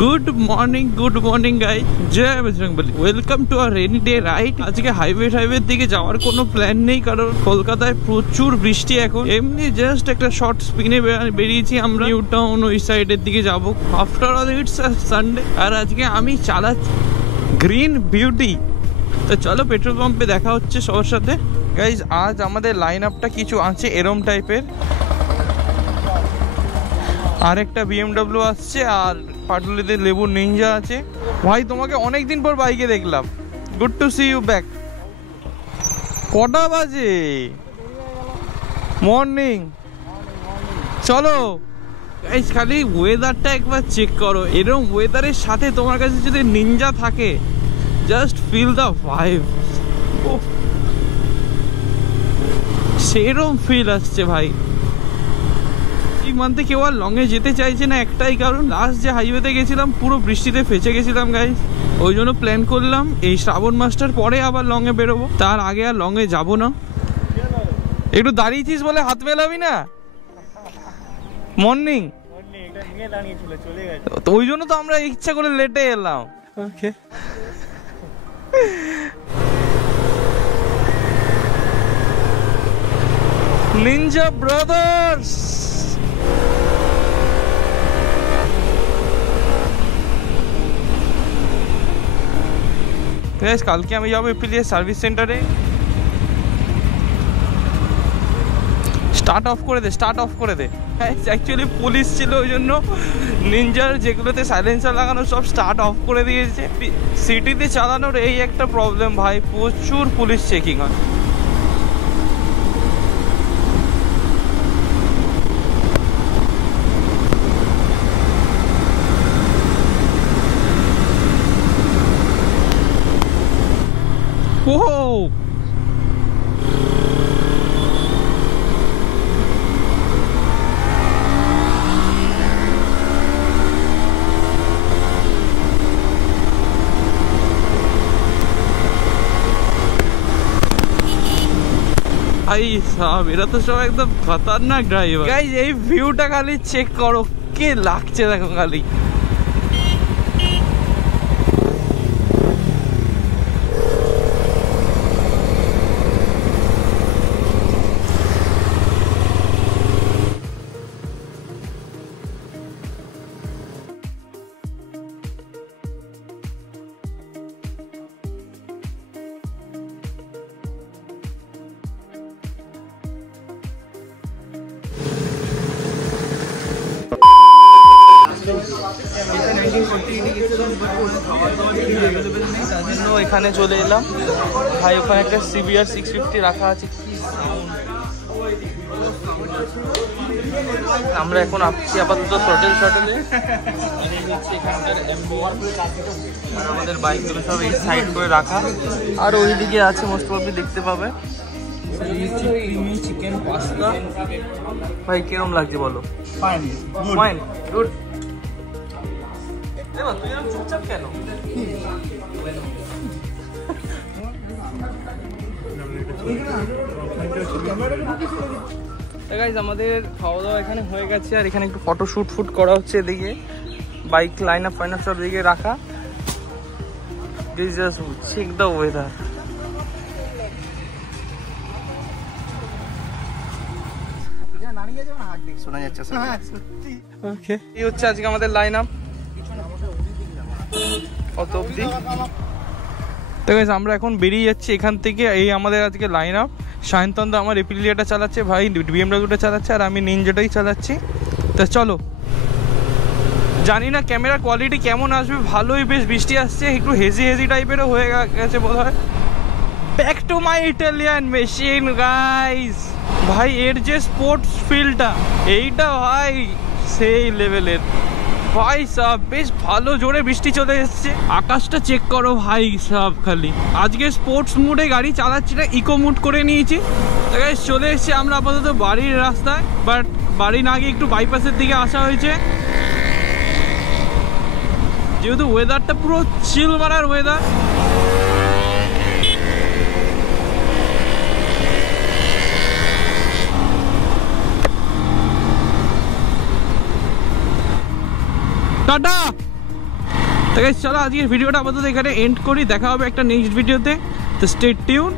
Good morning guys, জয় Bajrangbali. Welcome to our rainy day ride. আজকে highway দিকে যাওয়ার কোনো প্ল্যান নেই, কারণ কলকাতায় প্রচুর বৃষ্টি এখন। এমনি জাস্ট একটা শর্ট স্পিনে বেরিয়েছি আমরা, নিউ টাউন ওই সাইডের দিকে যাবো। আফটার অল ইটস সানডে, আর আজকে আমি চালাচ্ছি গ্রিন বিউটি। তো চলো পেট্রোল পাম্পে দেখা হচ্ছে সবার সাথে। গাইজ আজ আমাদের লাইন আপটা কিছু আছে এরম টাইপের। আর একটা BMW আসছে, আর পাটুলিতে লেবুর নিনজা আছে। ভাই তোমাকে অনেকদিন পর বাইকে দেখলাম, good to see you back. কটা বাজে? মর্নিং। চলো গাইজ, খালি ওয়েদারটা একবার চেক করো। এরকম ওয়েদারের সাথে তোমার কাছে যদি নিনজা থাকে, জাস্ট ফিল দ্য ভাইব। সেরকম ফিল আসছে ভাই। এই মান্থে কেউ আর লংয়ে যেতে চাইছে না, একটাই কারণ, লাস্ট যে হাইওয়েতে গেছিলাম পুরো বৃষ্টিতে ফেঁচে গেছিলাম গাইজ। ওই জন্য প্ল্যান করলাম এই শ্রাবণ মাসটার পরে আবার লংয়ে বেরোবো, তার আগে আর লংয়ে যাবো না। একটু দাঁড়িয়েছিস বলে হাত মেলাবি না? মর্নিং, ওই জন্য তো আমরা ইচ্ছা করে লেটে এলাম। ওকে, নিনজা ব্রাদার্স। কালকে আমি যাবো এপ্রিলিয়া সার্ভিস সেন্টারে। স্টার্ট অফ করে দে। অ্যাকচুয়ালি পুলিশ ছিল, ওই জন্য নিনজার যেগুলোতে সাইলেন্সার লাগানো সব স্টার্ট অফ করে দিয়েছে। সিটিতে চালানোর এই একটা প্রবলেম ভাই, প্রচুর পুলিশ চেকিং হয়। Whoa! ভাই সাহেব, এরা তো সব একদম খতরনাক ড্রাইভার। গাইজ এই ভিউটা খালি চেক করো, কে লাগছে দেখো খালি। এখানে চলে এলাম ভাই, ওখানে একটা CBR 650 রাখা আছে। আমরা এখন আসছি আপাতত থ্রটেলে। আর আমাদের বাইকগুলো সব এই সাইড করে রাখা, আর ওইদিকে আছে মোস্ট প্রবলি দেখতে পাবে চিকেন পাস্তা। ভাই কিরম লাগছে বলো? Fine, good. তুই এরকম চুপচাপ কেন? আমাদের খাওয়া দাওয়া এখানে হয়ে গেছে, আর এখানে একটু ফটো শুট করা হচ্ছে। এদিকে বাইক লাইন আপ সব দিকে রাখা। Just check the weather. শোনা যাচ্ছে ওকে। এই হচ্ছে আজকে আমাদের লাইন আপ অত অব্দি। তো গাইস আমরা এখন বেরিয়ে যাচ্ছি এখান থেকে। এই আমাদের আজকে লাইন আপ। সায়ন্তন আমার এপ্রিলিয়াটা চালাচ্ছে, ভাই BMWটা চালাচ্ছে, আর আমি নিনজাটাই চালাচ্ছি। তো চলো, জানি না ক্যামেরার কোয়ালিটি কেমন আসবে। ভালোই, বেশ বৃষ্টি আসছে, একটু হেজি টাইপেরও হয়ে গেছে বোধ হয়। Back to my Italian machine guys. ভাই এর যে স্পোর্টস ফিলটা, এইটা ভাই সেই লেভেলের। ভাই সাহেব বেশ ভালো জোরে বৃষ্টি চলে এসছে। আকাশটা চেক করো ভাই সাহেব, খালি আজকে স্পোর্টস মুডে গাড়ি চালাচ্ছি না, ইকো মুড করে নিয়েছি। তো গাইস চলে এসছি আমরা আপাতত বাড়ির রাস্তায়, বাট বাড়ি না গিয়ে একটু বাইপাসের দিকে আসা হয়েছে, যেহেতু ওয়েদারটা পুরো চিল মারার ওয়েদার। টাটা। তো গাইস চলো আজকের ভিডিওটা আপাতত এখানে এন্ড করি, দেখা হবে একটা নেক্সট ভিডিওতে। তো স্টে টিউন।